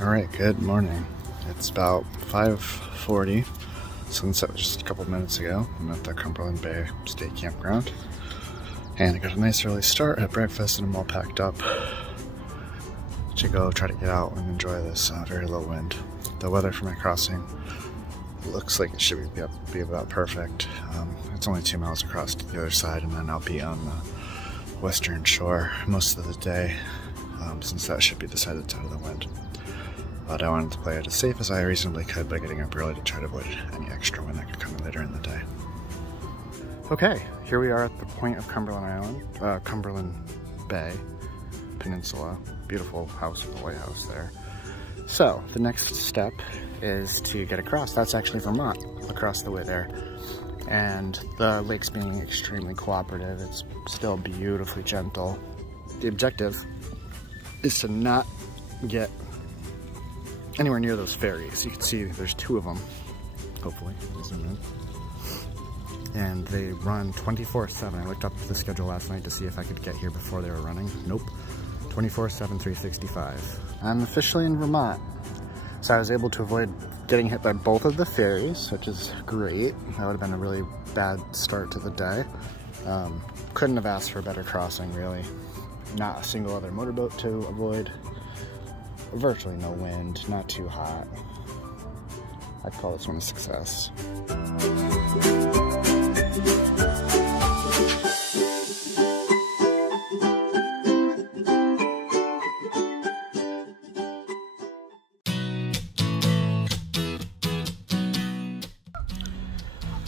Alright, good morning. It's about 5:40. Sunset was just a couple minutes ago. I'm at the Champlain Bay State Campground. And I got a nice early start, had breakfast, and I'm all packed up to go try to get out and enjoy this very low wind. The weather for my crossing looks like it should be about perfect. It's only 2 miles across to the other side, and then I'll be on the western shore most of the day, since that should be the side that's out of the wind. But I wanted to play it as safe as I reasonably could by getting up early to try to avoid any extra wind that could come in later in the day. Okay, here we are at the point of Cumberland Bay Peninsula. Beautiful house with a lighthouse there. So the next step is to get across. That's actually Vermont, across the way there. And the lake's being extremely cooperative. It's still beautifully gentle. The objective is to not get anywhere near those ferries. You can see there's 2 of them, hopefully, zoom in. And they run 24/7. I looked up the schedule last night to see if I could get here before they were running. Nope, 24/7, 365. I'm officially in Vermont. So I was able to avoid getting hit by both of the ferries, which is great. That would have been a really bad start to the day. Couldn't have asked for a better crossing, really. Not a single other motorboat to avoid. Virtually no wind, not too hot. I'd call this one a success.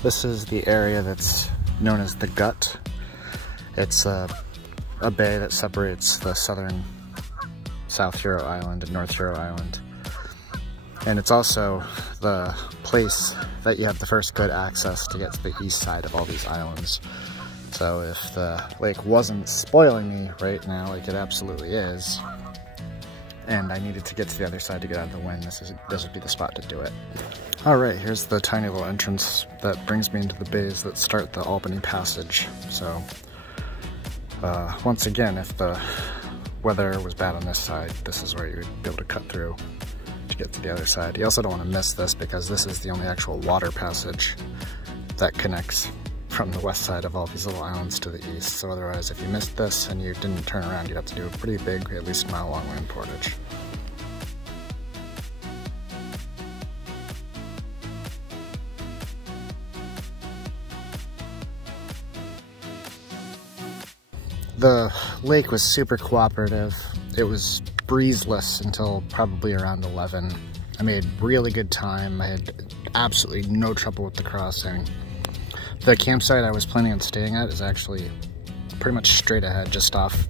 This is the area that's known as the Gut. It's a bay that separates the southern South Hero Island and North Hero Island. And it's also the place that you have the first good access to get to the east side of all these islands. So if the lake wasn't spoiling me right now, like it absolutely is, and I needed to get to the other side to get out of the wind, this would be the spot to do it. All right, here's the tiny little entrance that brings me into the bays that start the Albany Passage. So once again, if the weather was bad on this side, this is where you would be able to cut through to get to the other side. You also don't want to miss this because this is the only actual water passage that connects from the west side of all these little islands to the east. So otherwise, if you missed this and you didn't turn around, you'd have to do a pretty big, at least mile-long land portage. The lake was super cooperative. It was breezeless until probably around 11. I made really good time. I had absolutely no trouble with the crossing. The campsite I was planning on staying at is actually pretty much straight ahead, just off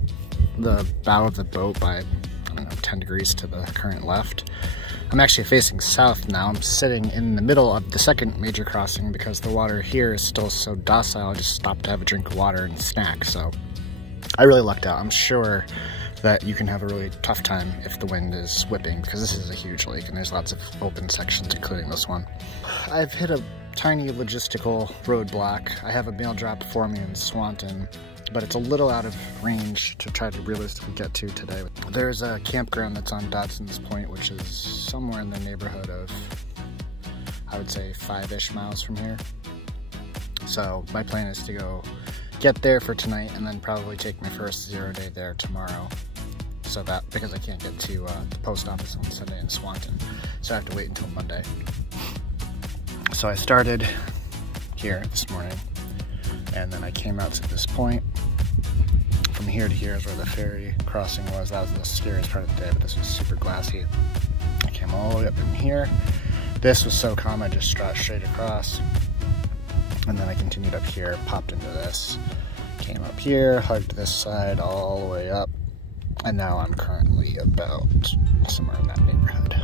the bow of the boat by, I don't know, 10 degrees to the current left. I'm actually facing south now. I'm sitting in the middle of the second major crossing because the water here is still so docile. I just stopped to have a drink of water and snack, so I really lucked out. I'm sure that you can have a really tough time if the wind is whipping, because this is a huge lake and there's lots of open sections, including this one. I've hit a tiny logistical roadblock. I have a mail drop for me in Swanton, but it's a little out of range to try to realistically get to today. There's a campground that's on Dodson's Point, which is somewhere in the neighborhood of, I would say, 5-ish miles from here. So my plan is to go get there for tonight and then probably take my first 0 day there tomorrow. So that, because I can't get to the post office on Sunday in Swanton, so I have to wait until Monday. So I started here this morning, and then I came out to this point. From here to here is where the ferry crossing was. That was the scariest part of the day, but this was super glassy. I came all the way up in here. This was so calm, I just strut straight across. And then I continued up here, popped into this, came up here, hugged this side all the way up, and now I'm currently about somewhere in that neighborhood.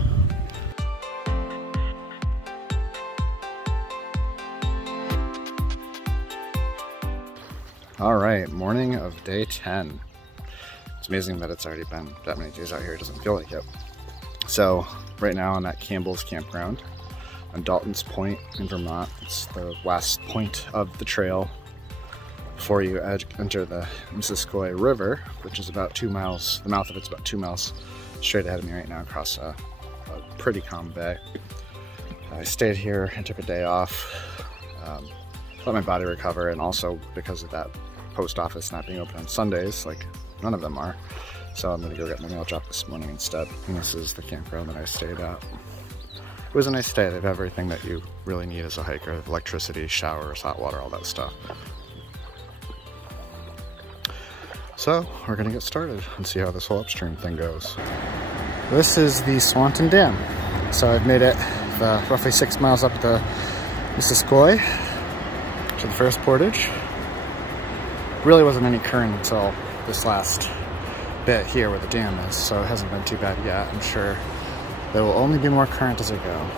All right, morning of day 10. It's amazing that it's already been that many days out here. It doesn't feel like it. So right now I'm at Campbell's Campground on Dalton's Point in Vermont. It's the last point of the trail before you enter the Missisquoi River, which is about 2 miles, the mouth of it's about 2 miles straight ahead of me right now across a pretty calm bay. I stayed here and took a day off, let my body recover, and also because of that post office not being open on Sundays, like none of them are. So I'm gonna go get my mail dropped this morning instead. And this is the campground that I stayed at. It was a nice day. They have everything that you really need as a hiker: electricity, showers, hot water, all that stuff. So we're gonna get started and see how this whole upstream thing goes. This is the Swanton Dam. So I've made it roughly 6 miles up the Missisquoi to the first portage. Really wasn't any current until this last bit here where the dam is, so it hasn't been too bad yet. I'm sure there will only be more current as I go.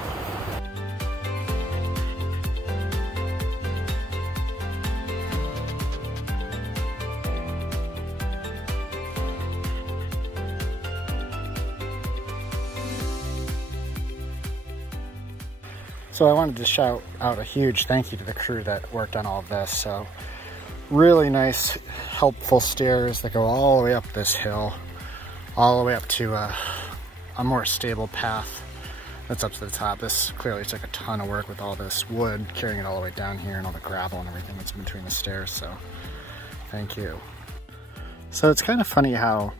So I wanted to shout out a huge thank you to the crew that worked on all of this. So really nice, helpful stairs that go all the way up this hill, all the way up to a more stable path that's up to the top. This clearly took a ton of work with all this wood, carrying it all the way down here and all the gravel and everything that's in between the stairs, so thank you. So it's kind of funny how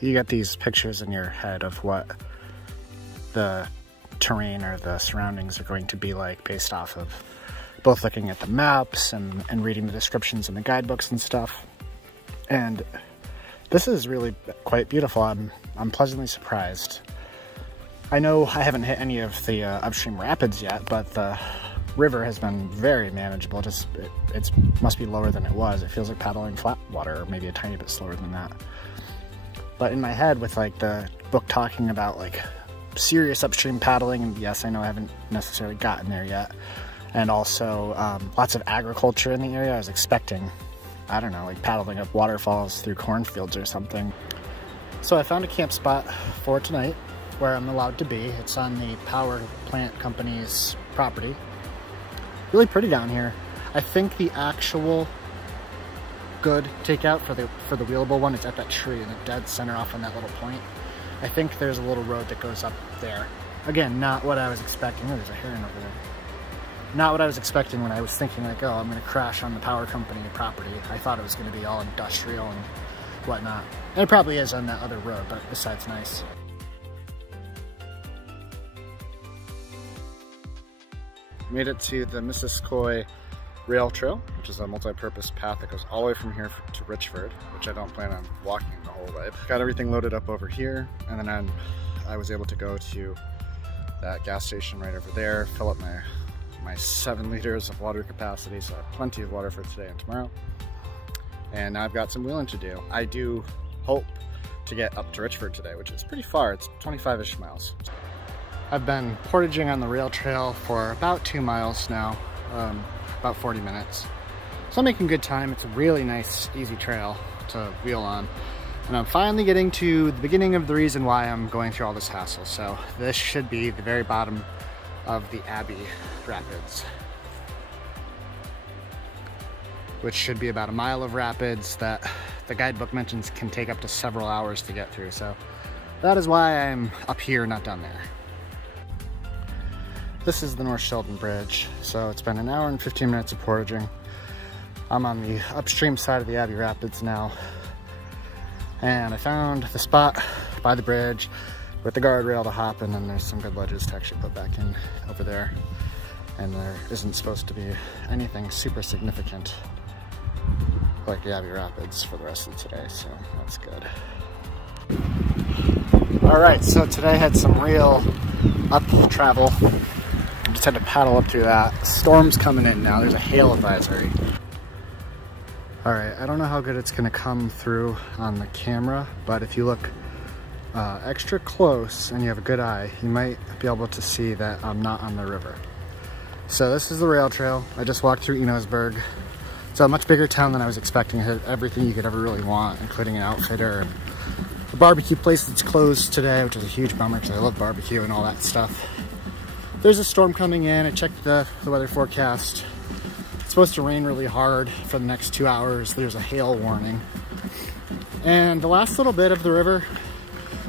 you get these pictures in your head of what the terrain or the surroundings are going to be like based off of both looking at the maps and reading the descriptions in the guidebooks and stuff. And this is really quite beautiful. I'm pleasantly surprised. I know I haven't hit any of the upstream rapids yet, but the river has been very manageable. Just it must be lower than it was. It feels like paddling flat water, or maybe a tiny bit slower than that. But in my head, with like the book talking about like serious upstream paddling, and yes, I know I haven't necessarily gotten there yet, and also lots of agriculture in the area, I was expecting, I don't know, like paddling up waterfalls through cornfields or something. So I found a camp spot for tonight where I'm allowed to be. It's on the power plant company's property. Really pretty down here. I think the actual good takeout for the wheelable one is at that tree in the dead center off on that little point. I think there's a little road that goes up there. Again, not what I was expecting. Oh, there's a heron over there. Not what I was expecting when I was thinking like, oh, I'm gonna crash on the power company property. I thought it was gonna be all industrial and whatnot. And it probably is on that other road, but besides nice. Made it to the Missisquoi Rail Trail, which is a multi-purpose path that goes all the way from here to Richford, which I don't plan on walking the whole way. Got everything loaded up over here, and then I was able to go to that gas station right over there, fill up my 7 liters of water capacity, so I have plenty of water for today and tomorrow. And now I've got some wheeling to do. I do hope to get up to Richford today, which is pretty far. It's 25-ish miles. I've been portaging on the rail trail for about 2 miles now, about 40 minutes. So I'm making good time. It's a really nice, easy trail to wheel on. And I'm finally getting to the beginning of the reason why I'm going through all this hassle. So this should be the very bottom of the Abbey Rapids, which should be about a mile of rapids that the guidebook mentions can take up to several hours to get through. So that is why I'm up here, not down there. This is the North Sheldon Bridge. So it's been an hour and 15 minutes of portaging. I'm on the upstream side of the Abbey Rapids now. And I found the spot by the bridge with the guardrail to hop, and then there's some good ledges to actually put back in over there. And there isn't supposed to be anything super significant like the Abbey Rapids for the rest of today, so that's good. All right, so today I had some real up travel. I just had to paddle up through that. Storm's coming in now. There's a hail advisory. All right, I don't know how good it's gonna come through on the camera, but if you look extra close and you have a good eye, you might be able to see that I'm not on the river. So this is the rail trail. I just walked through Enosburg. It's a much bigger town than I was expecting. It had everything you could ever really want, including an outfitter and a barbecue place that's closed today, which is a huge bummer because I love barbecue and all that stuff. There's a storm coming in. I checked the weather forecast. It's supposed to rain really hard for the next 2 hours. There's a hail warning. And the last little bit of the river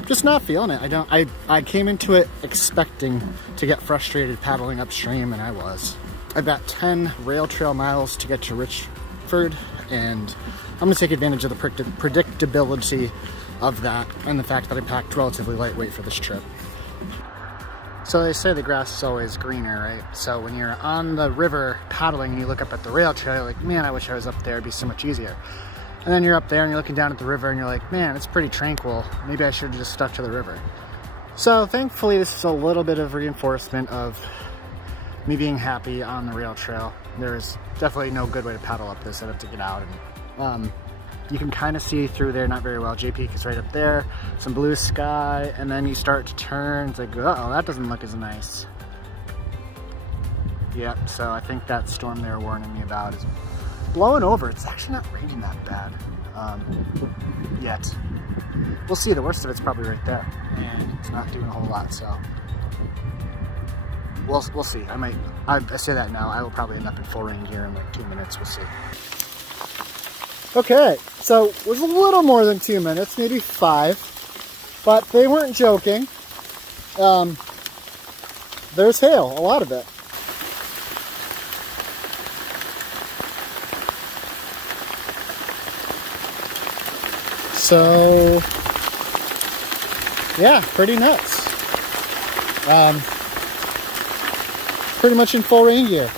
just not feeling it. I came into it expecting to get frustrated paddling upstream, and I was. I've got 10 rail trail miles to get to Richford, and I'm gonna take advantage of the predictability of that and the fact that I packed relatively lightweight for this trip. So they say the grass is always greener, right? So when you're on the river paddling and you look up at the rail trail, you're like, man, I wish I was up there, it'd be so much easier. And then you're up there and you're looking down at the river and you're like, man, it's pretty tranquil. Maybe I should have just stuck to the river. So thankfully this is a little bit of reinforcement of me being happy on the rail trail. There's definitely no good way to paddle up this. I'd have to get out, and you can kind of see through there, not very well. J Peak is right up there, some blue sky, and then you start to turn, it's like, uh-oh, that doesn't look as nice. Yep, so I think that storm they were warning me about is blowing over. It's actually not raining that bad yet. We'll see, the worst of it's probably right there, and it's not doing a whole lot, so we'll see. I say that now, I will probably end up in full rain gear in like 2 minutes, we'll see. Okay, so it was a little more than 2 minutes, maybe 5, but they weren't joking. There's hail, a lot of it. So, yeah, pretty nuts. Pretty much in full rain gear.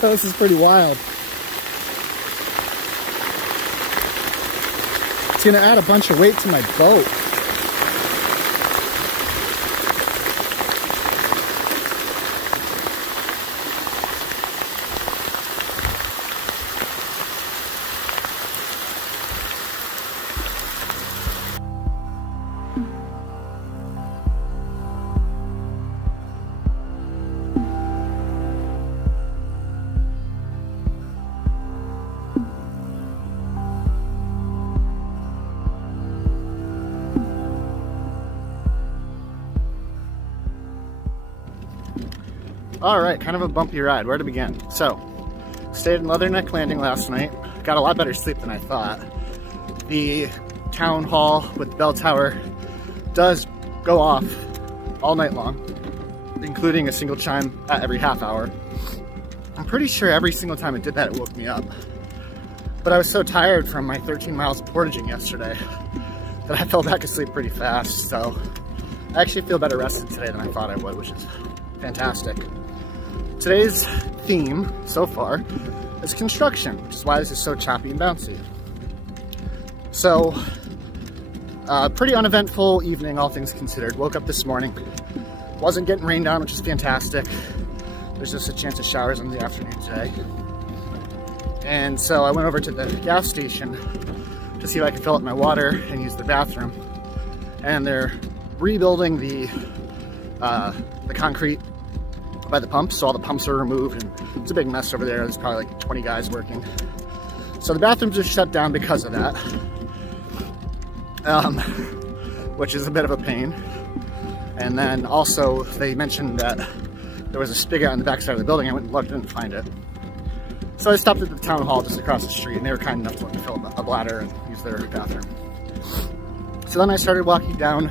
This is pretty wild. It's gonna add a bunch of weight to my boat. All right, kind of a bumpy ride. Where to begin? So, stayed in Leatherneck Landing last night. Got a lot better sleep than I thought. The town hall with the bell tower does go off all night long, including a single chime at every half hour. I'm pretty sure every single time it did that, it woke me up. But I was so tired from my 13 miles of portaging yesterday that I fell back asleep pretty fast. So I actually feel better rested today than I thought I would, which is fantastic. Today's theme so far is construction, which is why this is so choppy and bouncy. So, pretty uneventful evening, all things considered. Woke up this morning, wasn't getting rained on, which is fantastic. There's just a chance of showers in the afternoon today. And so I went over to the gas station to see if I could fill up my water and use the bathroom. And they're rebuilding the concrete by the pumps, so all the pumps are removed, and it's a big mess over there. There's probably like 20 guys working. So the bathrooms are shut down because of that, which is a bit of a pain. And then also they mentioned that there was a spigot on the back side of the building. I went and looked, didn't find it. So I stopped at the town hall just across the street, and they were kind enough to let me fill a bladder and use their bathroom. So then I started walking down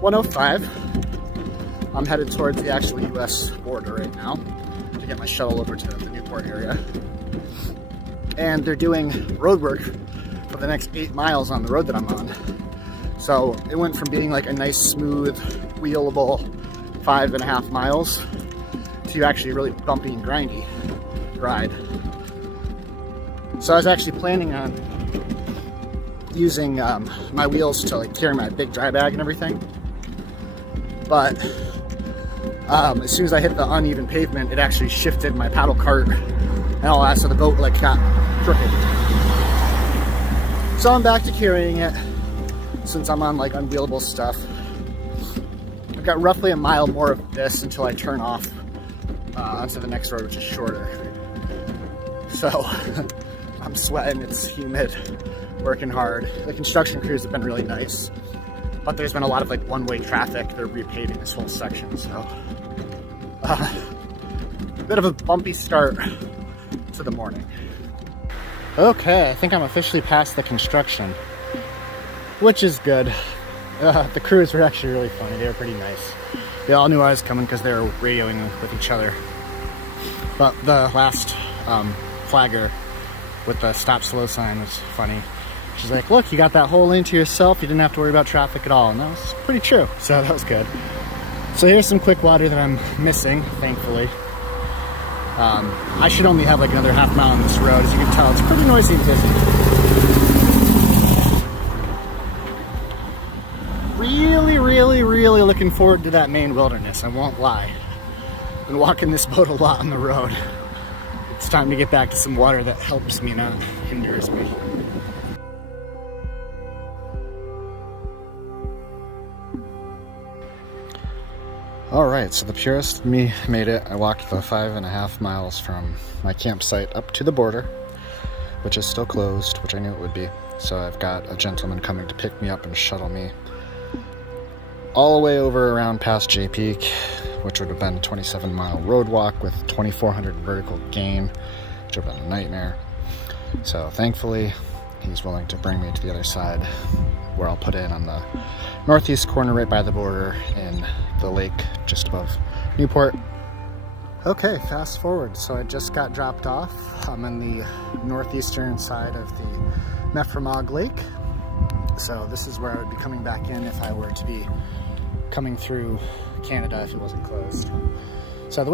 105. I'm headed towards the actual US border right now to get my shuttle over to the Newport area. And they're doing road work for the next 8 miles on the road that I'm on. So it went from being like a nice, smooth, wheelable 5.5 miles to actually a really bumpy and grindy ride. So I was actually planning on using my wheels to like carry my big dry bag and everything. But as soon as I hit the uneven pavement, it actually shifted my paddle cart and all that, so the boat like got crooked. So I'm back to carrying it since I'm on like unwheelable stuff. I've got roughly a mile more of this until I turn off onto the next road, which is shorter. So I'm sweating, it's humid, working hard. The construction crews have been really nice, but there's been a lot of like one-way traffic. They're repaving this whole section, so a bit of a bumpy start to the morning. Okay, I think I'm officially past the construction, which is good. The crews were actually really funny. They were pretty nice. They all knew I was coming because they were radioing with each other. But the last flagger with the stop slow sign was funny. She's like, look, you got that whole lane to yourself. You didn't have to worry about traffic at all. And that was pretty true. So that was good. So here's some quick water that I'm missing, thankfully. I should only have like another half mile on this road. As you can tell, it's pretty noisy and busy. Really looking forward to that Maine wilderness. I won't lie. I've been walking this boat a lot on the road. It's time to get back to some water that helps me, not hinders me. Alright, so the purist me made it. I walked the 5.5 miles from my campsite up to the border, which is still closed, which I knew it would be. So I've got a gentleman coming to pick me up and shuttle me all the way over around past J Peak, which would have been a 27-mile road walk with 2,400 vertical gain, which would have been a nightmare. So thankfully, he's willing to bring me to the other side, where I'll put in on the northeast corner right by the border in the lake just above Newport. Okay, fast forward. So I just got dropped off. I'm in the northeastern side of the Memphremagog Lake. So this is where I would be coming back in if I were to be coming through Canada if it wasn't closed. So the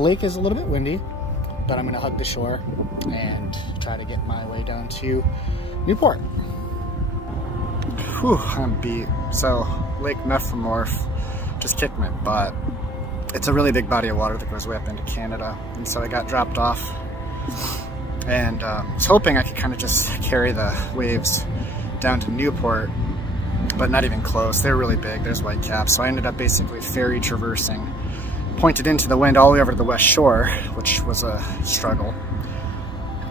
lake is a little bit windy, but I'm gonna hug the shore and try to get my way down to Newport. Whew, I'm beat. So Lake Memphremagog just kicked my butt. It's a really big body of water that goes way up into Canada. And so I got dropped off and was hoping I could kind of just carry the waves down to Newport, but not even close. They're really big. There's white caps. So I ended up basically ferry traversing, pointed into the wind all the way over to the west shore, which was a struggle.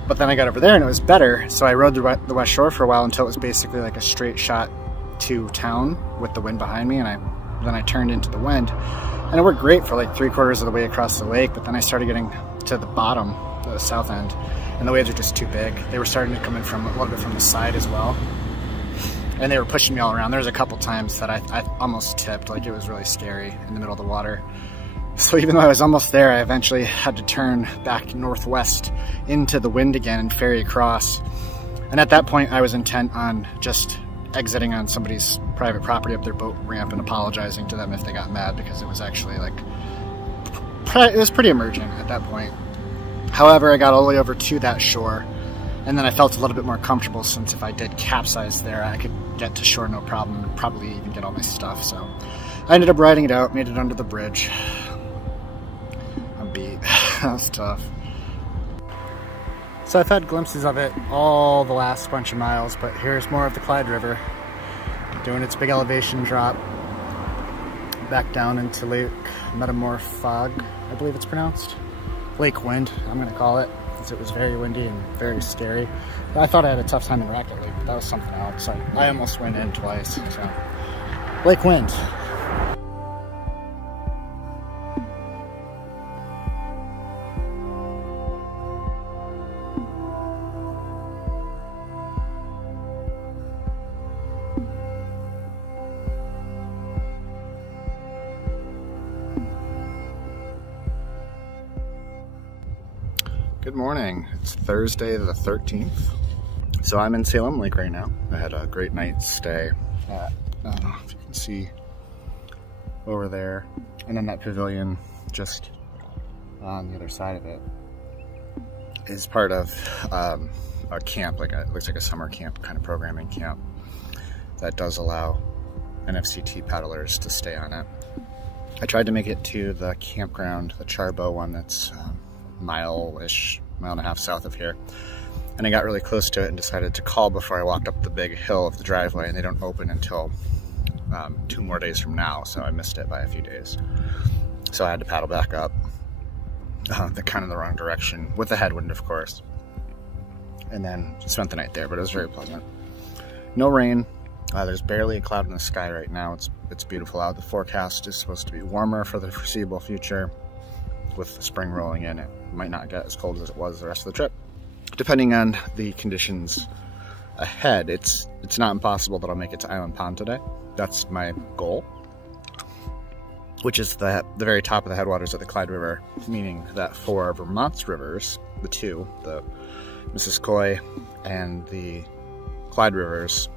But then I got over there and it was better. So I rode the west shore for a while until it was basically like a straight shot to town with the wind behind me. And then I turned into the wind and it worked great for like 3/4 of the way across the lake. But then I started getting to the bottom, the south end, and the waves are just too big. They were starting to come in from a little bit from the side as well. And they were pushing me all around. There was a couple times that I almost tipped, like it was really scary in the middle of the water. So even though I was almost there, I eventually had to turn back northwest into the wind again and ferry across. And at that point, I was intent on just exiting on somebody's private property up their boat ramp and apologizing to them if they got mad, because it was actually like, it was pretty emergent at that point. However, I got all the way over to that shore, and then I felt a little bit more comfortable, since if I did capsize there, I could get to shore no problem and probably even get all my stuff. So I ended up riding it out, made it under the bridge. I'm beat. That was tough. So I've had glimpses of it all the last bunch of miles, but here's more of the Clyde River doing its big elevation drop back down into Lake Memphremagog, I believe it's pronounced. Lake Wind, I'm gonna call it, because it was very windy and very scary. I thought I had a tough time in Racket Lake, but that was something else. I almost went in twice, so. Lake Wind. Good morning. It's Thursday the 13th. So I'm in Salem Lake right now. I had a great night's stay at, I don't know if you can see over there. And then that pavilion just on the other side of it is part of a camp, like it looks like a summer camp kind of programming camp that does allow NFCT paddlers to stay on it. I tried to make it to the campground, the Charbo one that's mile-ish, mile and a half south of here. And I got really close to it and decided to call before I walked up the big hill of the driveway, and they don't open until 2 more days from now, so I missed it by a few days. So I had to paddle back up, the kind of the wrong direction, with the headwind, of course. and then spent the night there, but it was very pleasant. No rain. There's barely a cloud in the sky right now. It's beautiful out. The forecast is supposed to be warmer for the foreseeable future. With the spring rolling in, it might not get as cold as it was the rest of the trip. Depending on the conditions ahead, it's not impossible that I'll make it to Island Pond today. That's my goal, which is the very top of the headwaters of the Clyde River, meaning that for Vermont's rivers, the two, the Missisquoi and the Clyde rivers,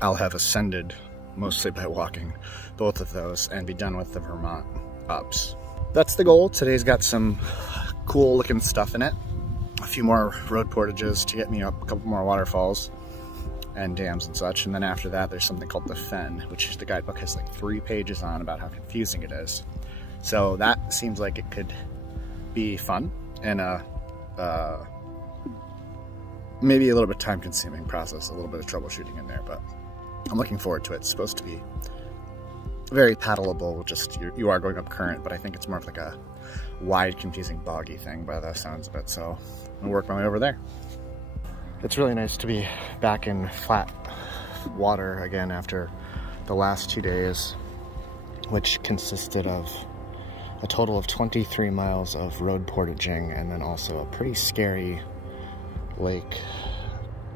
I'll have ascended mostly by walking both of those and be done with the Vermont ups. That's the goal. Today's got some cool looking stuff in it. A few more road portages to get me up, a couple more waterfalls and dams and such. And then after that, there's something called the Fen, which the guidebook has like 3 pages on about how confusing it is. So that seems like it could be fun and maybe a little bit time consuming process, a little bit of troubleshooting in there, but I'm looking forward to it. It's supposed to be very paddleable, just you are going up current, but I think it's more of like a wide, confusing, boggy thing by the sounds of it, so I'm gonna work my way over there. It's really nice to be back in flat water again after the last 2 days, which consisted of a total of 23 miles of road portaging and then also a pretty scary lake,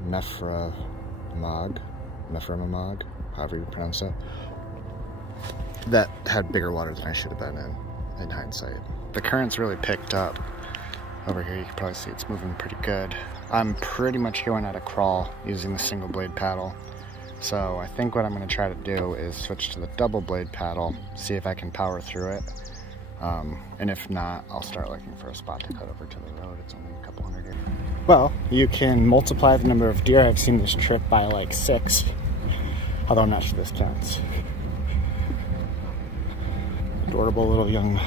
Meframag, however you pronounce it, that had bigger water than I should have been in hindsight. The current's really picked up. Over here you can probably see it's moving pretty good. I'm pretty much going at a crawl using the single blade paddle. So I think what I'm going to try to do is switch to the double blade paddle, see if I can power through it. And if not, I'll start looking for a spot to cut over to the road. It's only a couple hundred here. Well, you can multiply the number of deer I've seen this trip by like 6. Although I'm not sure this counts. Adorable little young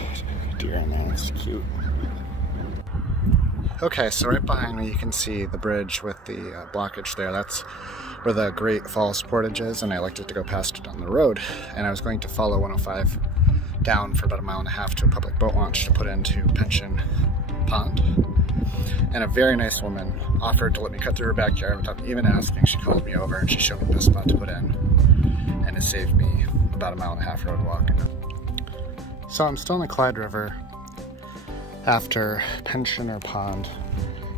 deer in there, it's cute. Okay, so right behind me you can see the bridge with the blockage there. That's where the Great Falls Portage is, and I elected to go past it on the road. And I was going to follow 105 down for about 1.5 miles to a public boat launch to put into Pension Pond. And a very nice woman offered to let me cut through her backyard without even asking. She called me over and she showed me the spot to put in, and it saved me about 1.5 mile road walk. So I'm still in the Clyde River after Pensioner Pond,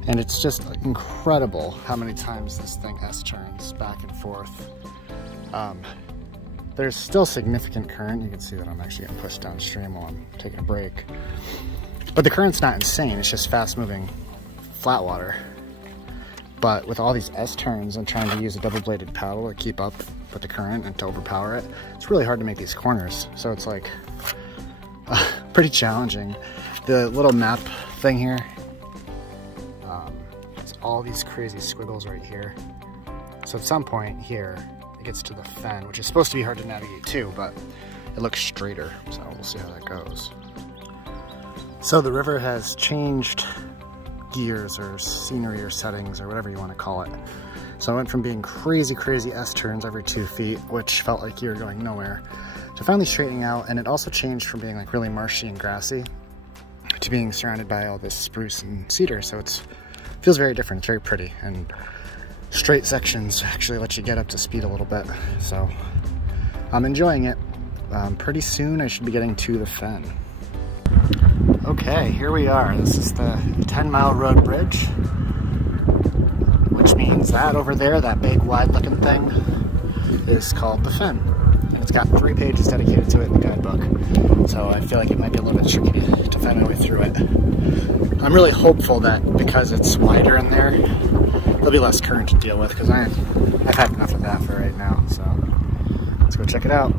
and it's just incredible how many times this thing S-turns back and forth. There's still significant current. You can see that I'm actually getting pushed downstream while I'm taking a break. But the current's not insane, it's just fast-moving flat water. But with all these S-turns and trying to use a double-bladed paddle to keep up with the current and to overpower it, it's really hard to make these corners. So it's like pretty challenging. The little map thing here, it's all these crazy squiggles right here. So at some point here, it gets to the Fen, which is supposed to be hard to navigate too, but it looks straighter, so we'll see how that goes. So the river has changed gears or scenery or settings or whatever you want to call it. So I went from being crazy S-turns every 2 feet, which felt like you were going nowhere, to finally straightening out. And it also changed from being like really marshy and grassy to being surrounded by all this spruce and cedar. So it feels very different. It's very pretty, and straight sections actually let you get up to speed a little bit. So I'm enjoying it. Pretty soon I should be getting to the Fen. Okay, here we are. This is the 10-mile road bridge, which means that over there, that big wide looking thing, is called the Fen. And it's got 3 pages dedicated to it in the guidebook. So I feel like it might be a little bit tricky to find my way through it. I'm really hopeful that because it's wider in there, there'll be less current to deal with, because I've had enough of that for right now. So let's go check it out.